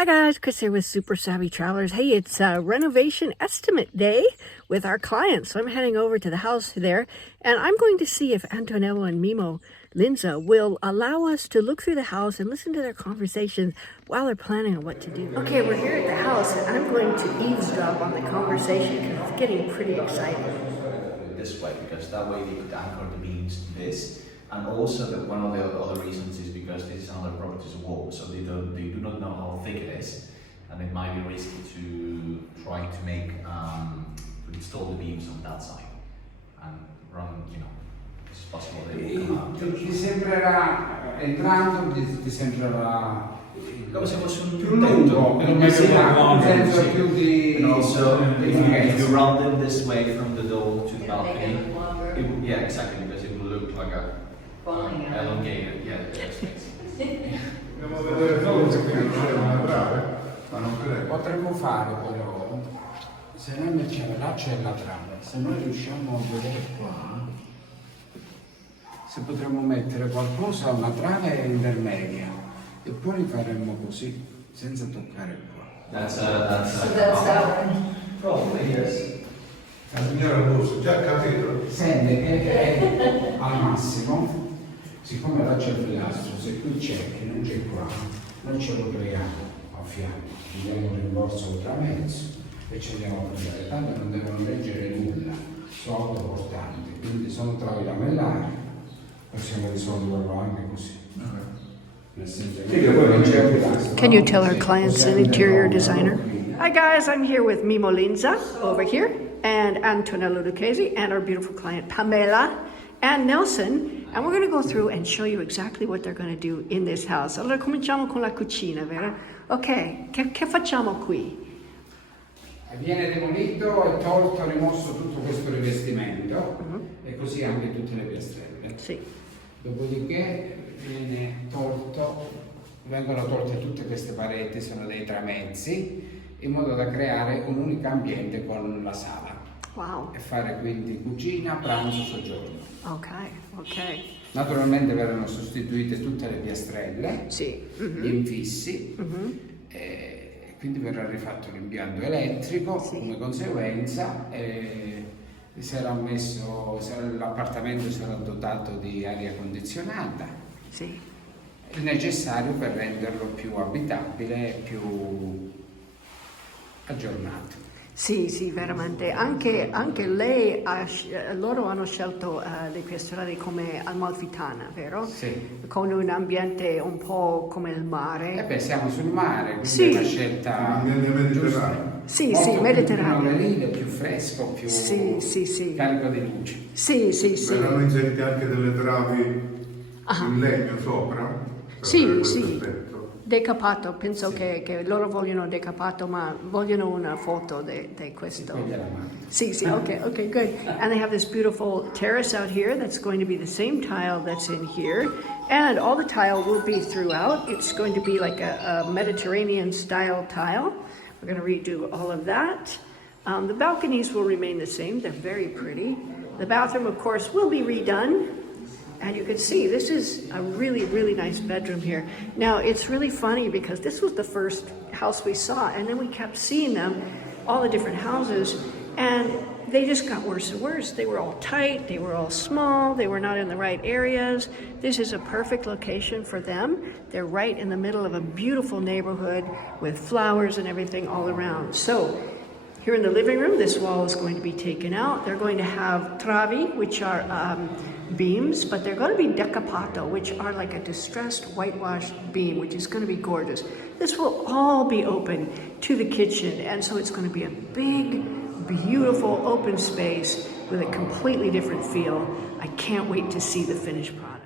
Hi guys, Chris here with Super Savvy Travelers. Hey, it's renovation estimate day with our clients. So I'm heading over to the house there and I'm going to see if Antonello and Mimo Linza will allow us to look through the house and listen to their conversations while they're planning on what to do. Okay, we're here at the house and I'm going to eavesdrop on the conversation because it's getting pretty exciting. This way, because that way they could anchor the beams to this. And also that one of the other reasons is because this is another property's wall, so they do not know how thick it is, and it might be risky to try to make to install the beams on that side and run, it's possible they will come out. Ti sembrerà, entrando ti sembrerà Come se fosse un più lungo, nel senso più di... And also, if you run them this way from the door to the balcony, yeah, exactly, because it will look like a elongated, space. Dobbiamo vedere solo se qui non c'è una trave, ma non credo. Potremmo fare però, se noi mettiamo là c'è la trave, se noi riusciamo a vedere qua, se potremmo mettere qualcosa, una trave intermedia, e poi li faremmo così, senza toccare qua. That's that one. Probably, yes. La signora Russo, già capito? Sente che al massimo, siccome là c'è il pilastro, se qui c'è che non c'è qua, noi ce lo creiamo a fianco, ci diamo un rimborso ultramezzo e ci andiamo a prendere, tanto non devono leggere nulla, sono autoportanti, quindi sono travi lamellari, possiamo risolverlo anche così. Nel senso che poi non c'è il pilastro. Can you tell our clients an interior designer? Hi guys, I'm here with Mimo Linza over here and Antonello Lucchesi and our beautiful client Pamela and Nelson, and we're going to go through and show you exactly what they're going to do in this house. Allora cominciamo con la cucina, vero? Ok, che facciamo qui? Viene demolito e tolto, rimosso tutto questo rivestimento e così anche tutte le piastrelle. Sì. Dopodiché vengono tolte tutte queste pareti, sono dei tramezzi, in modo da creare un unico ambiente con la sala. Wow. E fare quindi cucina, pranzo, soggiorno. Ok. Naturalmente verranno sostituite tutte le piastrelle, Sì. gli infissi, e quindi verrà rifatto l'impianto elettrico come conseguenza. L'appartamento sarà dotato di aria condizionata, il necessario per renderlo più abitabile e più aggiornato. Sì, veramente. Anche lei, loro hanno scelto le piastrelle come Amalfitana, vero? Sì. Con un ambiente un po' come il mare. Siamo sul mare, quindi è una scelta mediterraneo. Sì, mediterraneo. mediterraneo. Più fresco, più sì. carico di luce. Sì. Verranno inserite anche delle travi in legno sopra? Sì. Decapato, penso che loro vogliono decapato, ma vogliono una foto di questo. Sì, okay, good. And they have this beautiful terrace out here that's going to be the same tile that's in here. And all the tile will be throughout. It's going to be like a Mediterranean style tile. We're going to redo all of that. The balconies will remain the same. They're very pretty. The bathroom, of course, will be redone. And you can see this is a really, really nice bedroom here. Now, it's really funny because this was the first house we saw, and then we kept seeing them, all the different houses, and they just got worse and worse. They were all tight, they were all small, they were not in the right areas. This is a perfect location for them. They're right in the middle of a beautiful neighborhood with flowers and everything all around. So, here in the living room, this wall is going to be taken out. They're going to have travi, which are beams, but they're going to be decapato, which are like a distressed whitewashed beam, which is going to be gorgeous. This will all be open to the kitchen, and so it's going to be a big, beautiful open space with a completely different feel. I can't wait to see the finished product.